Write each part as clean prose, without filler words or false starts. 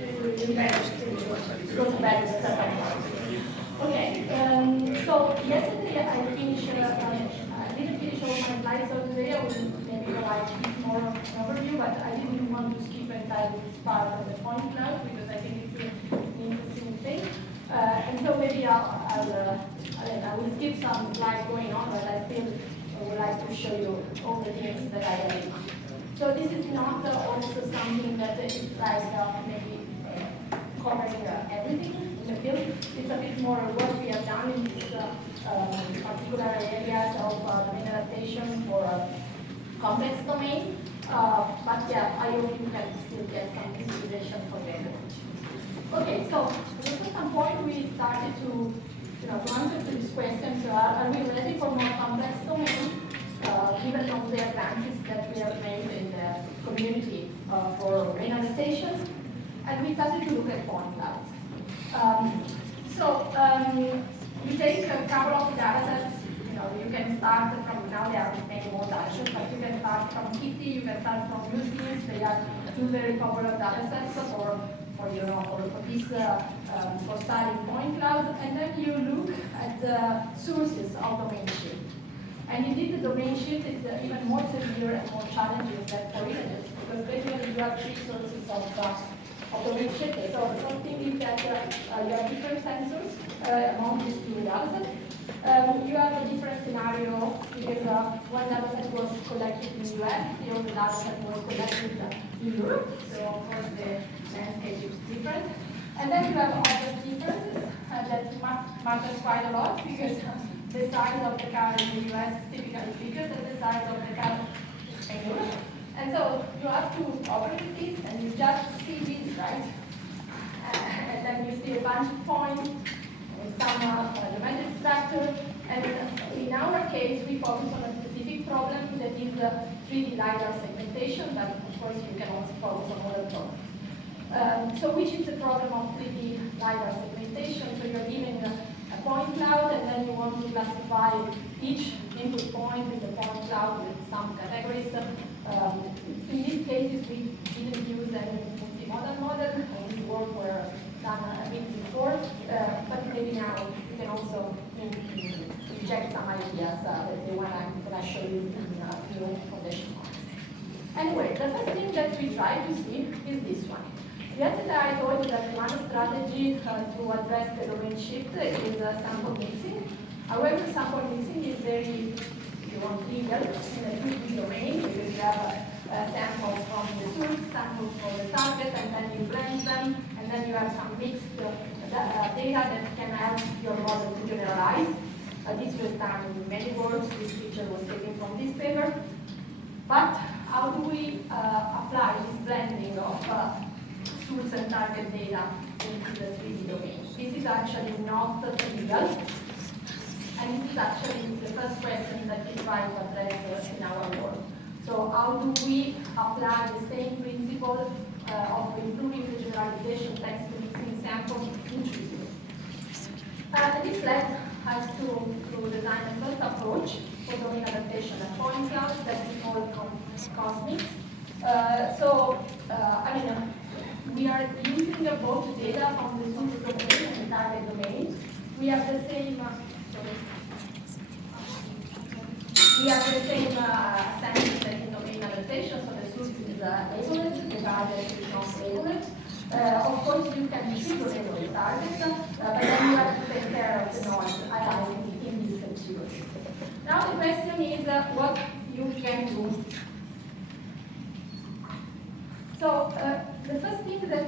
You managed to go back to Okay, so yesterday I finished, I didn't finish all my slides, so today I will maybe provide a bit more of an overview, but I didn't want to skip entirely this part of the point cloud because I think it's an interesting thing. And so maybe I will skip some slides going on, but I still would like to show you all the things that I did. So this is not also something that is like maybe covering everything in the field. It's a bit more what we have done in these particular areas of domain adaptation for a complex domain. But yeah, I hope you can still get some inspiration from there. Okay, so at some point we started to answer to this question. So are we ready for more complex domain? Given all the advances that we have made in the community for domain adaptations, and we started to look at point clouds. We take a couple of data sets. You can start from, now there are many more data sets, but you can start from Kitty, you can start from UCs. They are two very popular data sets for this for studying point clouds, and then you look at the sources of domain shift. And indeed, the domain shift is even more severe and more challenging than for images, because basically you have three sources of domain shift. So the first thing is that you have different sensors among these two data sets. You have a different scenario because one data set was collected in the US, the other data set was collected in Europe. So of course the landscape is different. And then you have other differences that matters quite a lot because the size of the car in the US is typically bigger than the size of the car in Europe. And so you have to operate this and you just see this, right? And then you see a bunch of points in some geometric structure. And in our case, we focus on a specific problem that is 3D LiDAR segmentation, but of course you can also focus on other problems. So which is the problem of 3D LiDAR segmentation? So you're given a point cloud, and then you want to classify each input point in the point cloud with some categories. In these cases, we didn't use any multimodal model, and this work were done a bit before, but maybe now you can also inject some ideas the one I'm going to show you in new foundation models. Anyway, the first thing that we try to see is this one. Yesterday I told you that one strategy to address the domain shift is sample mixing. However, sample mixing is very trivial in a 2D domain because you have samples from the source, samples from the target, and then you blend them, and then you have some mixed data that can help your model to generalize. This was done in many works. This picture was taken from this paper. But how do we apply this blending of source and target data into the 3D domain? This is actually not trivial, and this is actually the first question that we try to address in our work. So how do we apply the same principle of improving the generalization text to mixing samples in 3D? This led us to design a first approach for domain adaptation at point cloud that we call cosmics. We are using both data from the source domain and the target domain. We have the same assumptions in domain adaptation, so the source is labeled, the target is not labeled. Of course, you can label the target, but then you have to take care of the noise arising in this category. Now the question is what you can do. So the first thing that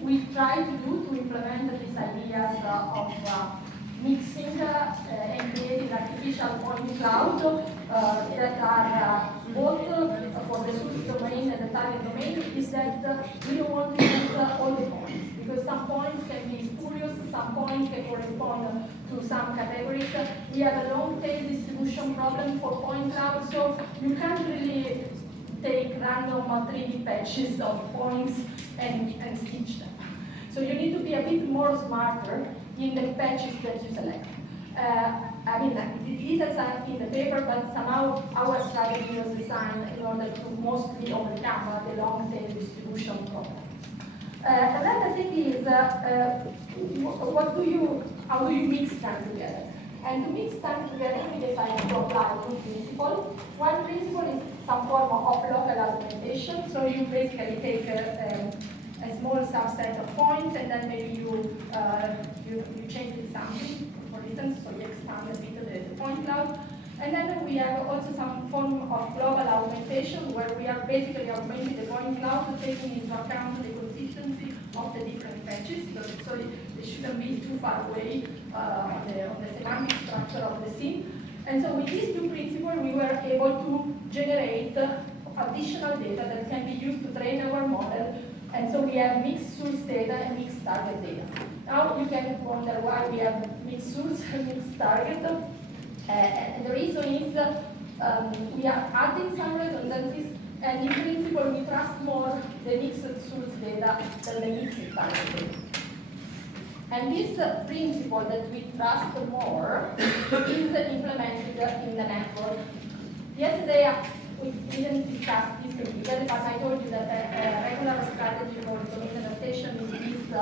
we try to do to implement these ideas of mixing and creating artificial point cloud that are both for the source domain and the target domain is that we don't want to use all the points, because some points can be spurious, some points can correspond to some categories. We have a long tail distribution problem for point cloud, so you can't really take random 3D patches of points and stitch them. So you need to be a bit more smarter in the patches that you select. The details are in the paper, but somehow our strategy was designed in order to mostly overcome the long tail distribution problem. Another thing is, how do you mix them together? And to mix them together, we decided to apply two principles. One principle is some form of local augmentation. So you basically take a small subset of points, and then maybe you change the sampling, for instance, so you expand a bit the point cloud. And then we have also some form of global augmentation, where we are basically augmenting the point cloud, taking into account the consistency of the different patches, so they shouldn't be too far away on the semantic structure of the scene. And so with these two principles, we were able to generate additional data that can be used to train our model. And so we have mixed source data and mixed target data. Now you can wonder why we have mixed source and mixed target. And the reason is we are adding some redundancies, and in principle we trust more the mixed source data than the mixed target data. And this principle that we trust more is implemented in the network. Yesterday we didn't discuss this together, but I told you that a regular strategy for domain adaptation is this,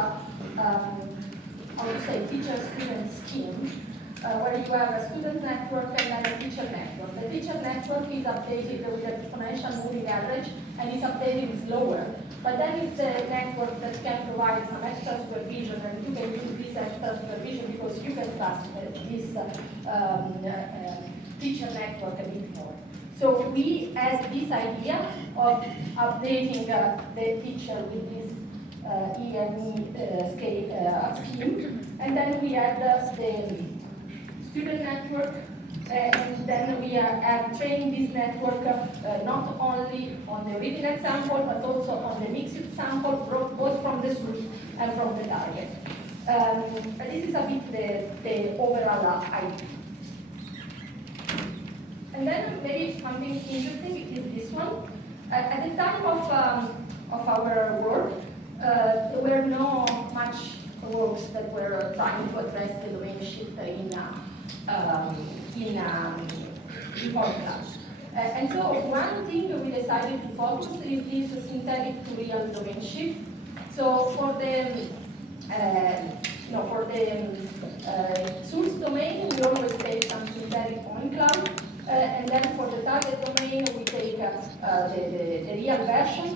I would say, teacher-student scheme, where you have a student network and then a teacher network. The teacher network is updated with an exponential moving average, and is updated slower. But then it's the network that can provide some extra supervision, and you can use this extra supervision because you can trust this teacher network a bit more. So we had this idea of updating the teacher with this E&E scheme, and then we had the student network, and then we are training this network not only on the original sample, but also on the mixed sample, both from the source and from the target. This is a bit the overall idea. And then maybe something interesting is this one. At the time of our work, there were no much works that were trying to address the domain shift in point cloud. And so one thing we decided to focus is this synthetic to real domain shift. So for the source domain, we always take some synthetic point cloud, and then for the target domain, we take the real version.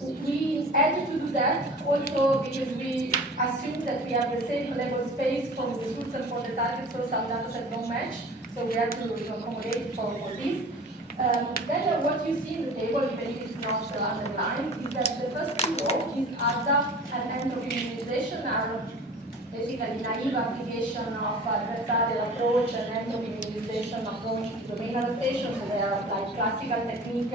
We had to do that also because we assume that we have the same level space from the source and for the target, so some data set don't match. So we have to accommodate for this. Then what you see in the table, even if it's not underlined, is that the first two rows is ADA and entropy minimization are basically naive application of adversarial approach and entropy minimization approach to domain adaptation. So they are like classical technique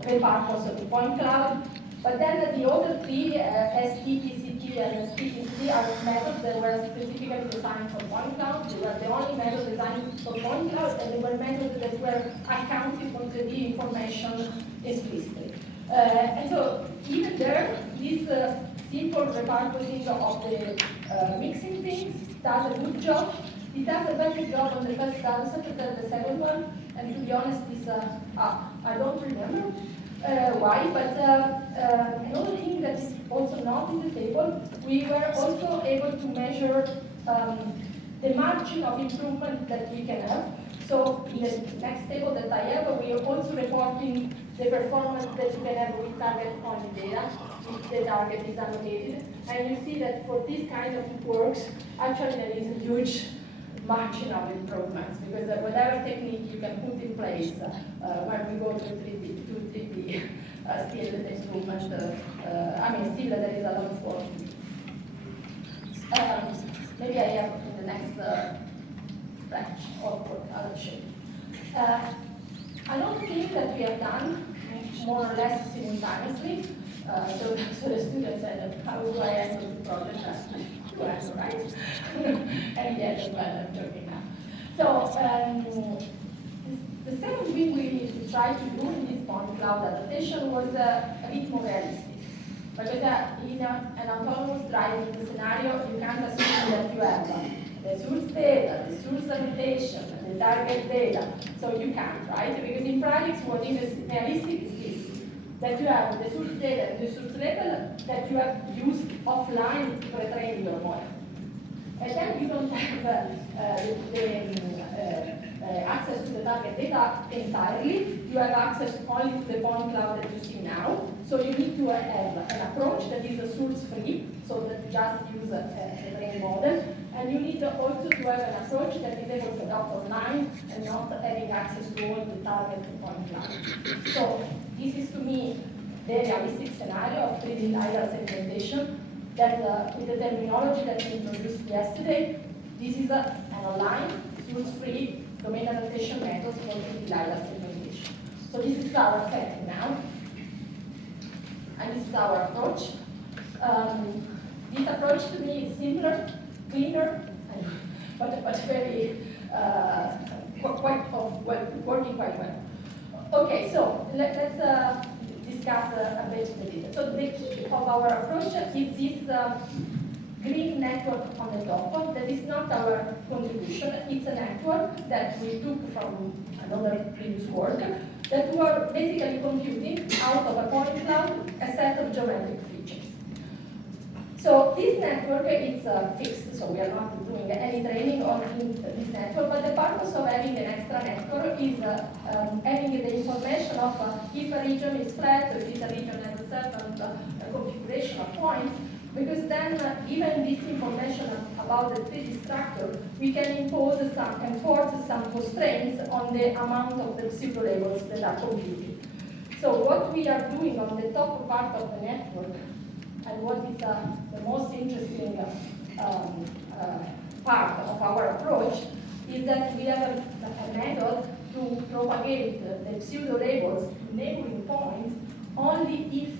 repurpose of the point cloud. But then the other three, STPCT and STPCT, are methods that were specifically designed for point cloud. They were the only method designed for point cloud, and they were methods that were accounting for the information explicitly. And so even there, this simple repurposing of the mixing things does a good job. It does a better job on the first data set than the second one. And to be honest, this I don't remember why, but another thing that is also not in the table, we were also able to measure the margin of improvement that we can have. So in the next table that I have, we are also reporting the performance that you can have with target-only data, if the target is annotated. And you see that for this kind of works, actually there is a huge margin of improvements, because whatever technique you can put in place when we go to 3D, still the improvement, still there is a lot of work. Maybe I have in the next branch or other shape. Another thing that we have done more or less simultaneously, so the student said, how do I handle the project? You answer, right? And yes, I'm joking now. So the second thing we tried to do in this point cloud adaptation was a bit more realistic. Because in an autonomous driving scenario, you can't assume that you have the source data, the source annotation, the target data. So you can't, right? Because in practice, what is realistic is this. that you have the source data and the source label that you have used offline to retrain your model. And then you don't have access to the target data entirely. You have access only to the point cloud that you see now. So you need to have an approach that is source-free, so that you just use a training model. And you need also to have an approach that is able to adopt online and not having access to all the target point cloud. So this is, to me, the realistic scenario of 3D LiDAR segmentation, that with the terminology that we introduced yesterday, this is an online, source-free domain adaptation method for 3D LiDAR segmentation. So this is our setting now, and this is our approach. This approach to me is simpler, cleaner, but very working quite well. Okay, so let's discuss a bit the details. So the key of our approach is this green network on the top. That is not our contribution. It's a network that we took from another previous work that were basically computing out of a point cloud a set of geometric features. So this network is fixed, so we are not doing any training on this network, but the purpose of having an extra network is having the information of if a region is flat, or if a region has a certain configuration of points, because then given this information about the 3D structure, we can enforce some constraints on the amount of the pseudo-labels that are computed. So what we are doing on the top part of the network, and what is the most interesting part of our approach, is that we have a method to propagate the pseudo-labels to neighboring points only if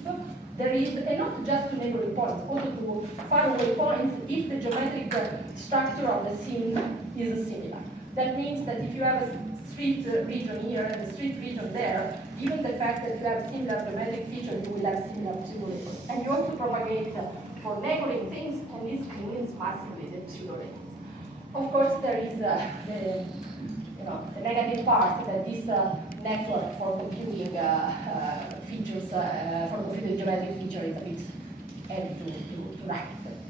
there is, and not just to neighboring points, also to faraway points if the geometric structure of the scene is similar. That means that if you have a street region here and a street region there, given the fact that you have similar geometric features, you will have similar pseudo-labels. And you also propagate for neighboring things, and this means massively the pseudo-labels. Of course, there is the negative part that this network for computing features, for computing geometric feature is a bit heavy to write.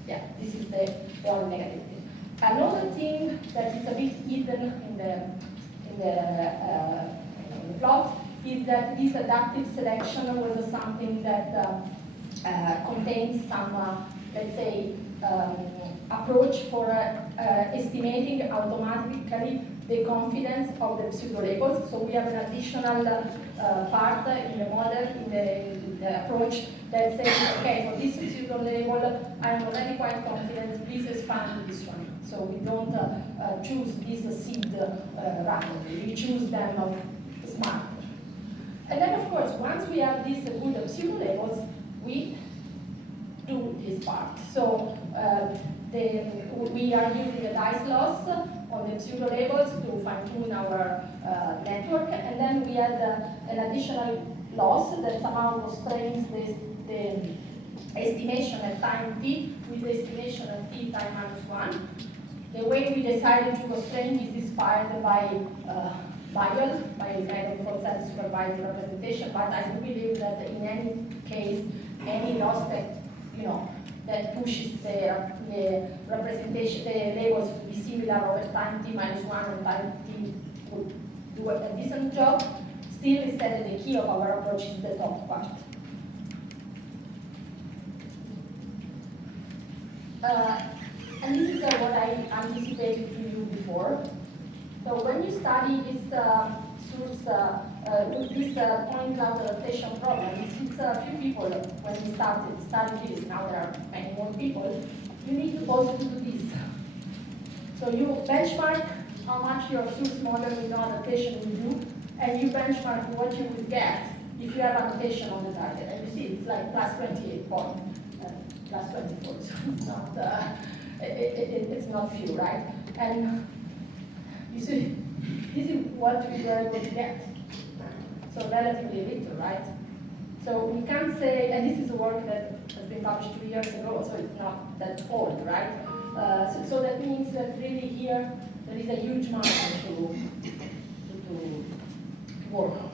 Yeah, this is the only negative thing. Another thing that is a bit hidden in the plot is that this adaptive selection was something that contains some, let's say, approach for estimating automatically the confidence of the pseudo-labels. So we have an additional part in the model, in the approach, that says, okay, for this pseudo-label, I'm already quite confident, please expand to this one. So we don't choose this seed randomly, we choose them smartly. And then, of course, once we have these good pseudo-labels, we do this part. So we are using a dice loss on the pseudo-labels to fine-tune our network, and then we add an additional loss that somehow constrains the estimation at time t with the estimation at t time -1. The way we decided to constrain is inspired by Maia, by method for self-supervised representation, but I do believe that in any case, any loss that that pushes the representation, the labels to be similar over time t -1 and time t would do a decent job. Still, instead, the key of our approach is the top part. And this is what I anticipated to you before. So when you study this source, this point cloud adaptation problem, it's a few people when we started studying this. Now there are many more people. You need to also do this. So you benchmark how much your source model with no adaptation will do, and you benchmark what you will get if you have annotation on the target. And you see it's like plus 28 points, plus 24. So it's not it's not few, right? And you see, this is what we were able to get. So relatively little, right? So we can't say, and this is a work that has been published 2 years ago, so it's not that old, right? So that means that really here there is a huge margin to work on.